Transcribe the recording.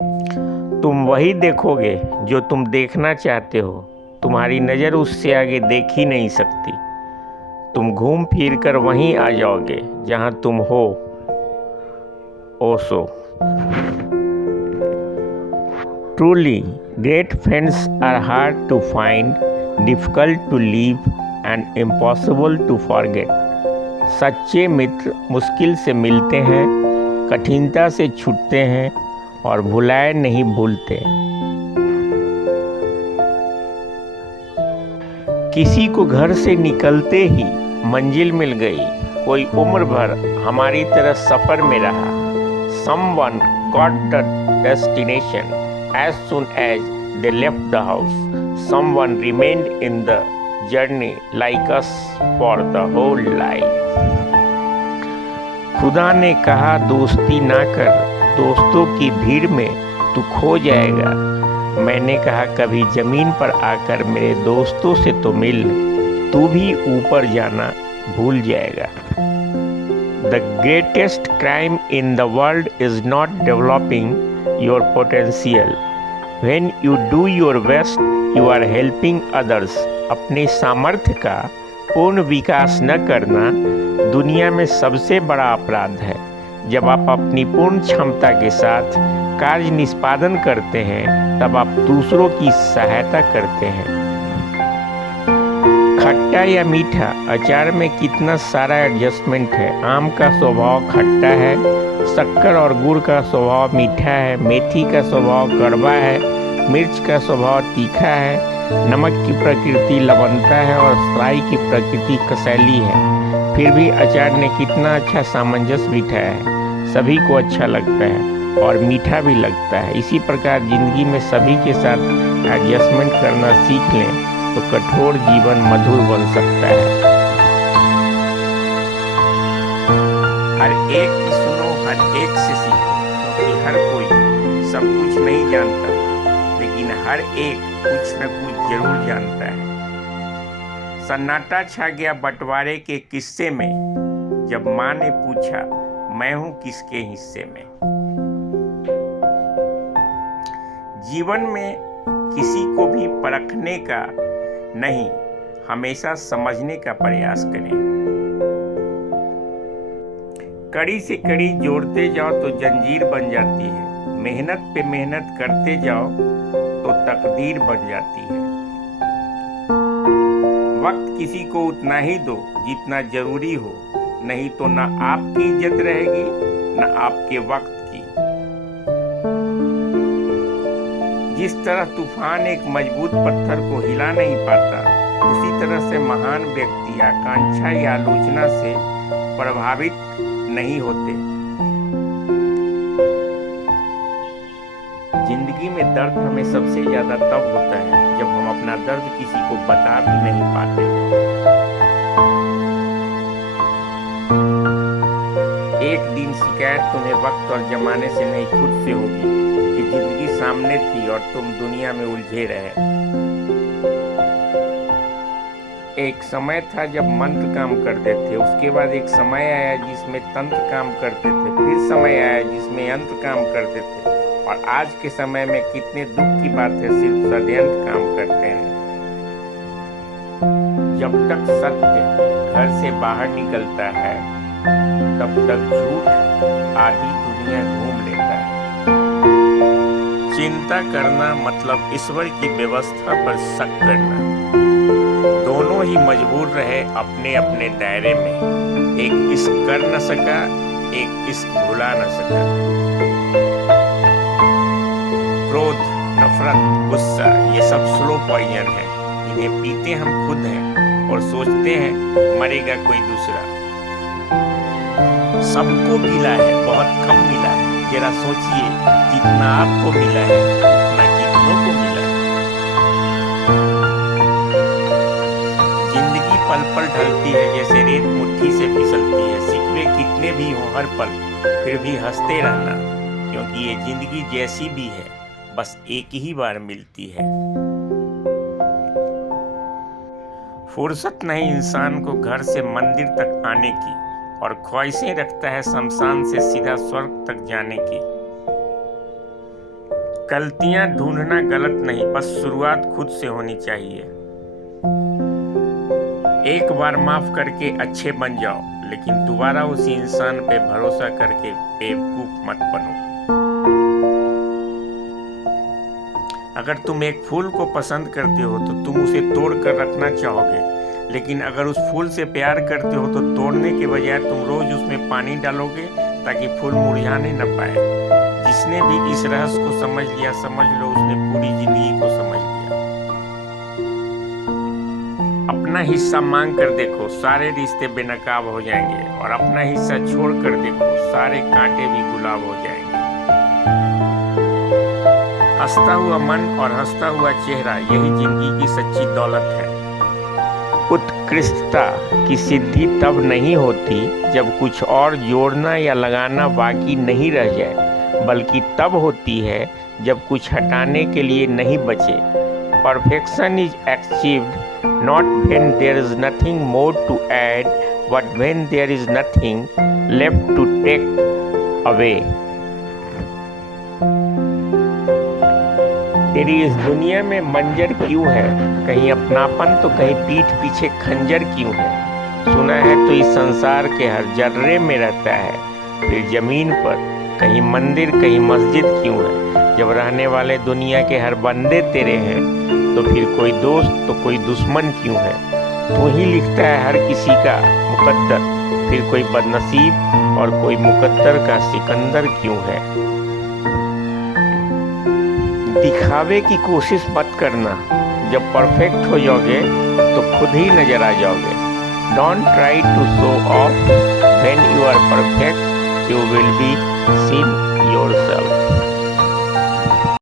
तुम वही देखोगे जो तुम देखना चाहते हो। तुम्हारी नज़र उससे आगे देख ही नहीं सकती। तुम घूम फिर कर वहीं आ जाओगे जहां तुम हो। Osho. Truly, great friends are hard to find, difficult to leave and impossible to forget. सच्चे मित्र मुश्किल से मिलते हैं, कठिनता से छूटते हैं और भुलाए नहीं भूलते। किसी को घर से निकलते ही मंजिल मिल गई, कोई उम्र भर हमारी तरह सफर में रहा। Someone got the destination as soon as they left the house. Someone remained in the journey like us for the whole life. खुदा ने कहा दोस्ती ना कर, दोस्तों की भीड़ में तू खो जाएगा। मैंने कहा कभी जमीन पर आकर मेरे दोस्तों से तो मिल, तू भी ऊपर जाना भूल जाएगा। The greatest crime in the world is not developing your potential. When you do your best, you are helping others. अपने सामर्थ्य का पूर्ण विकास न करना दुनिया में सबसे बड़ा अपराध है। जब आप अपनी पूर्ण क्षमता के साथ कार्य निष्पादन करते हैं, तब आप दूसरों की सहायता करते हैं। खट्टा या मीठा, अचार में कितना सारा एडजस्टमेंट है। आम का स्वभाव खट्टा है, शक्कर और गुड़ का स्वभाव मीठा है, मेथी का स्वभाव कड़वा है, मिर्च का स्वभाव तीखा है, नमक की प्रकृति लवणता है और राई की प्रकृति कसैली है। फिर भी अचार ने कितना अच्छा सामंजस्य बिठाया है, सभी को अच्छा लगता है और मीठा भी लगता है। इसी प्रकार जिंदगी में सभी के साथ एडजस्टमेंट करना सीख लें तो कठोर जीवन मधुर बन सकता है। हर एक की सुनो, हर एक से सीखो, क्योंकि हर कोई सब कुछ नहीं जानता, लेकिन हर एक कुछ न कुछ जरूर जानता है। सन्नाटा छा गया बंटवारे के किस्से में, जब माँ ने पूछा मैं हूं किसके हिस्से में। जीवन में किसी को भी परखने का नहीं, हमेशा समझने का प्रयास करें। कड़ी से कड़ी जोड़ते जाओ तो जंजीर बन जाती है। मेहनत पे मेहनत करते जाओ तो तकदीर बन जाती है। वक्त किसी को उतना ही दो जितना जरूरी हो, नहीं तो ना आपकी इज्जत रहेगी ना आपके वक्त की। जिस तरह तूफान एक मजबूत पत्थर को हिला नहीं पाता, उसी तरह से महान व्यक्ति आकांक्षा या आलोचना से प्रभावित नहीं होते। जिंदगी में दर्द हमें सबसे ज्यादा तब होता है जब हम अपना दर्द किसी को बता भी नहीं पाते। एक दिन शिकायत तुम्हें वक्त और जमाने से नहीं खुद से होगी कि जिंदगी सामने थी और तुम दुनिया में उलझे रहे। एक समय था जब मंत्र काम करते थे, उसके बाद एक समय आया जिसमें तंत्र काम करते थे, फिर समय आया जिसमें यंत्र काम करते थे, और आज के समय में कितने दुख की बात है, सिर्फ षड्यंत्र काम करते हैं। जब तक सत्य घर से बाहर निकलता है, तब तक झूठ आधी दुनिया घूम लेता है। चिंता करना मतलब ईश्वर की व्यवस्था पर शक करना। दोनों ही मजबूर रहे अपने अपने दायरे में। एक इश्क कर न सका, एक इश्क भुला न सका। क्रोध, नफरत, गुस्सा, ये सब स्लो पॉइजन है। इन्हें पीते हम खुद हैं और सोचते हैं मरेगा कोई दूसरा। सबको मिला है, बहुत कम मिला है। जरा सोचिए, जितना आपको मिला है उतना कितनों को मिला है। जिंदगी पल पल ढलती है जैसे रेत मुट्ठी से फिसलती है। सिकवे कितने भी हो हर पल, फिर भी हंसते रहना, क्योंकि ये जिंदगी जैसी भी है बस एक ही बार मिलती है। फुर्सत नहीं इंसान को घर से मंदिर तक आने की, और ख्वाहिशें रखता है शमशान से सीधा स्वर्ग तक जाने की। गलतियां ढूंढना गलत नहीं, बस शुरुआत खुद से होनी चाहिए। एक बार माफ करके अच्छे बन जाओ, लेकिन दोबारा उसी इंसान पे भरोसा करके बेवकूफ मत बनो। अगर तुम एक फूल को पसंद करते हो तो तुम उसे तोड़ कर रखना चाहोगे, लेकिन अगर उस फूल से प्यार करते हो तो तोड़ने के बजाय तुम रोज उसमें पानी डालोगे ताकि फूल मुरझाने न पाए। जिसने भी इस रहस्य को समझ लिया, समझ लो उसने पूरी जिंदगी को समझ लिया। अपना हिस्सा मांग कर देखो, सारे रिश्ते बेनकाब हो जाएंगे, और अपना हिस्सा छोड़ कर देखो, सारे कांटे भी गुलाब हो जाएंगे। हंसता हुआ मन और हंसता हुआ चेहरा, यही जिंदगी की सच्ची दौलत है। उत्कृष्टता की सिद्धि तब नहीं होती जब कुछ और जोड़ना या लगाना बाकी नहीं रह जाए, बल्कि तब होती है जब कुछ हटाने के लिए नहीं बचे। Perfection is achieved not when there is nothing more to add, but when there is nothing left to take away. तेरी इस दुनिया में मंजर क्यों है, कहीं अपनापन तो कहीं पीठ पीछे खंजर क्यों है। सुना है तो इस संसार के हर जर्रे में रहता है, फिर जमीन पर कहीं मंदिर कहीं मस्जिद क्यों है। जब रहने वाले दुनिया के हर बंदे तेरे हैं, तो फिर कोई दोस्त तो कोई दुश्मन क्यों है। तू ही लिखता है हर किसी का मुकद्दर, फिर कोई बदनसीब और कोई मुकद्दर का सिकंदर क्यों है। दिखावे की कोशिश मत करना, जब परफेक्ट हो जाओगे तो खुद ही नजर आ जाओगे। Don't try to show off, when you are perfect you will be seen yourself.